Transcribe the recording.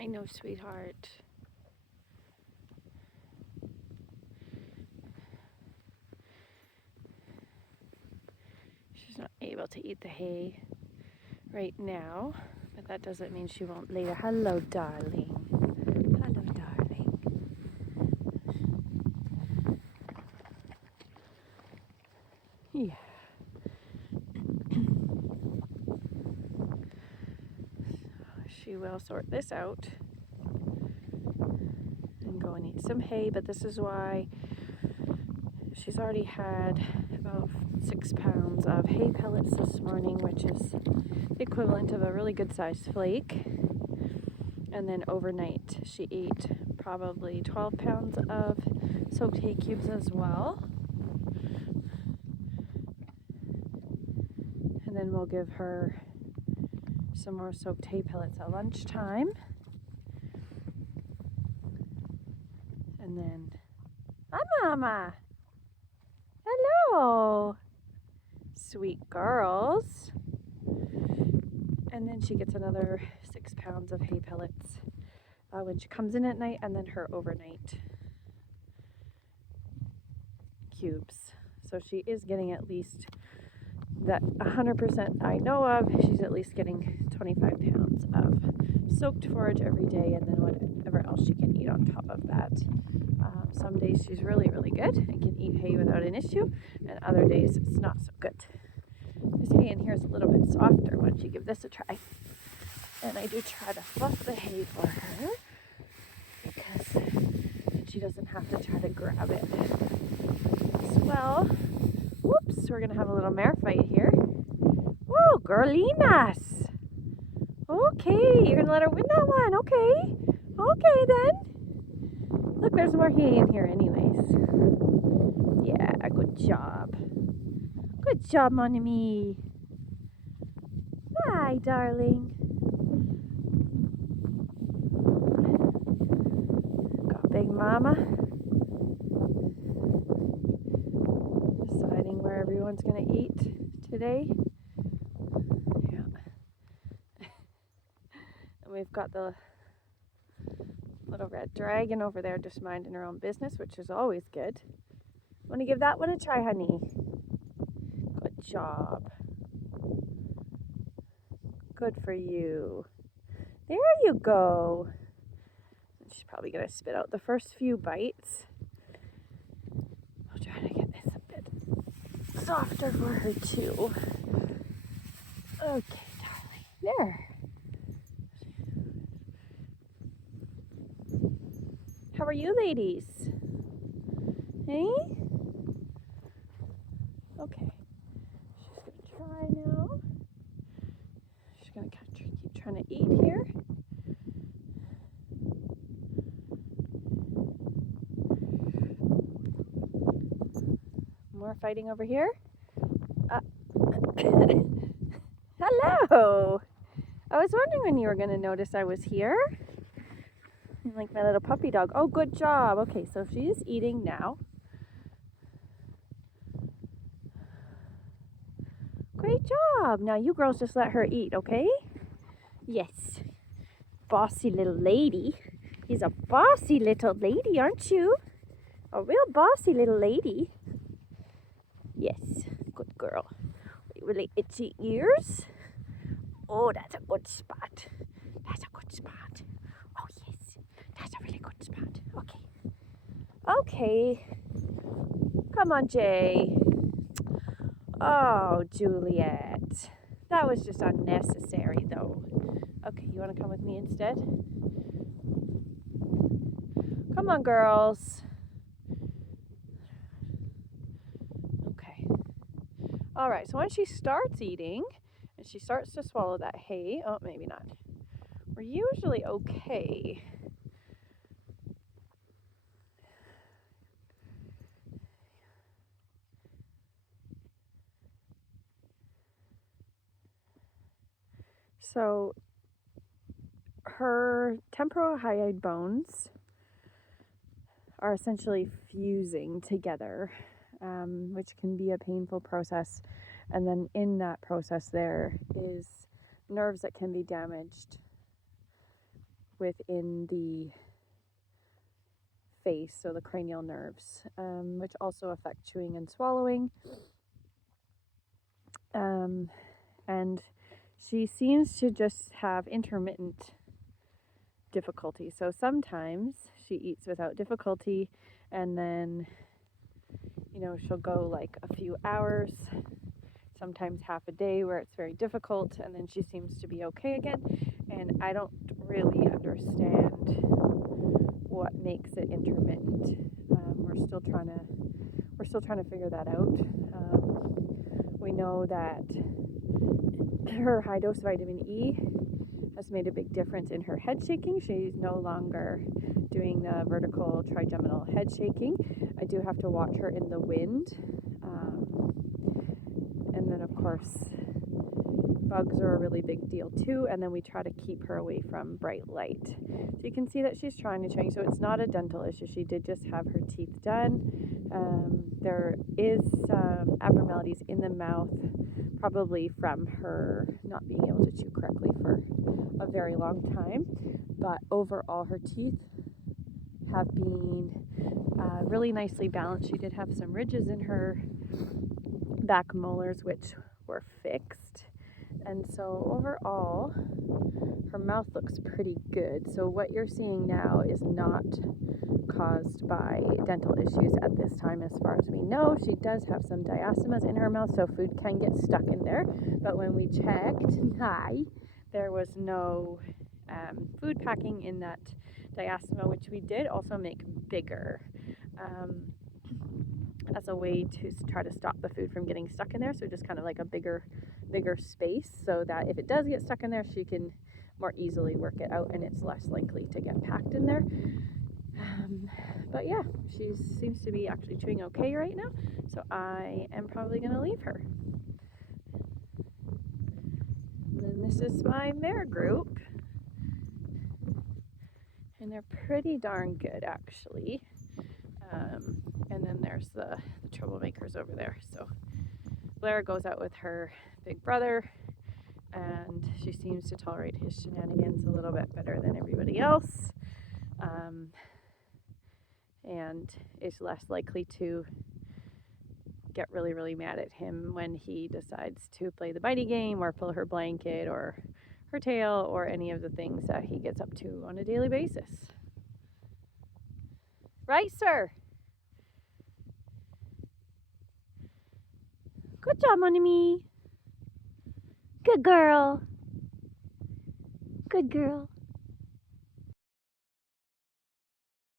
I know, sweetheart. She's not able to eat the hay right now, but that doesn't mean she won't later. Hello, darling. Hello, darling. Yeah. She will sort this out and go and eat some hay, but this is why she's already had about 6 pounds of hay pellets this morning, which is the equivalent of a really good sized flake. And then overnight she ate probably 12 pounds of soaked hay cubes as well. And then we'll give her some more soaked hay pellets at lunchtime. And then, hi Mama! Hello! Sweet girls. And then she gets another 6 pounds of hay pellets when she comes in at night, and then her overnight cubes. So she is getting at least that 100% I know of. She's at least getting 25 pounds of soaked forage every day, and then whatever else she can eat on top of that. Some days she's really, really good and can eat hay without an issue, and other days it's not so good. This hay in here is a little bit softer. Why don't you give this a try? And I do try to fluff the hay for her because she doesn't have to try to grab it as well. Whoops, we're going to have a little mare fight here. Whoa, girlinas. Okay, you're going to let her win that one. Okay. Okay, then. Look, there's more hay in here anyways. Yeah, good job. Good job, mon ami. Hi, darling. Got Big Mama deciding where everyone's going to eat today. Yeah. And we've got the little red dragon over there just minding her own business, which is always good. Want to give that one a try, honey? Good job. Good for you. There you go. She's probably going to spit out the first few bites. I'll try to get this a bit softer for her too. Okay, darling. There. How are you ladies? Hey? Okay. She's going to try now. She's going to keep trying to eat here. More fighting over here. Hello! I was wondering when you were going to notice I was here. Like my little puppy dog. Oh, good job. Okay, so she's eating now. Great job. Now you girls just let her eat, okay? Yes. Bossy little lady. He's a bossy little lady, aren't you? A real bossy little lady. Yes, good girl. Really itchy ears. Oh, that's a good spot. That's a good spot. Oh, yes. That's a really good spot. Okay. Okay. Come on, Jay. Oh, Juliet. That was just unnecessary, though. Okay, you want to come with me instead? Come on, girls. Okay. All right, so when she starts eating and she starts to swallow that hay, oh, maybe not. We're usually okay. So her temporal hyoid bones are essentially fusing together, which can be a painful process. And then in that process, there is nerves that can be damaged. within the face, so the cranial nerves, which also affect chewing and swallowing. And she seems to just have intermittent difficulty. So sometimes she eats without difficulty, and then, she'll go like a few hours, sometimes half a day where it's very difficult, and then she seems to be okay again. And I don't really understand what makes it intermittent. We're still trying to figure that out. We know that her high dose vitamin E has made a big difference in her head shaking. She's no longer doing the vertical trigeminal head shaking. I do have to watch her in the wind. And then, of course, bugs are a really big deal too. And then we try to keep her away from bright light. So you can see that she's trying to change. So it's not a dental issue. She did just have her teeth done. There is abnormalities in the mouth, probably from her not being able to chew correctly for a very long time. But overall, her teeth have been really nicely balanced. She did have some ridges in her back molars, which were fixed. And so overall, her mouth looks pretty good. So what you're seeing now is not caused by dental issues at this time, as far as we know. She does have some diastemas in her mouth, so food can get stuck in there. But when we checked, there was no food packing in that diastema, which we did also make bigger as a way to try to stop the food from getting stuck in there. So just kind of like a bigger space, so that if it does get stuck in there, she can more easily work it out and it's less likely to get packed in there. But yeah, she seems to be actually chewing okay right now, so I am probably going to leave her. And then this is my mare group, and they're pretty darn good actually. And then there's the troublemakers over there. So Blair goes out with her big brother, and she seems to tolerate his shenanigans a little bit better than everybody else, and is less likely to get really, really mad at him when he decides to play the bitey game or pull her blanket or her tail or any of the things that he gets up to on a daily basis. Right, sir? Good job, Money. Good girl. Good girl.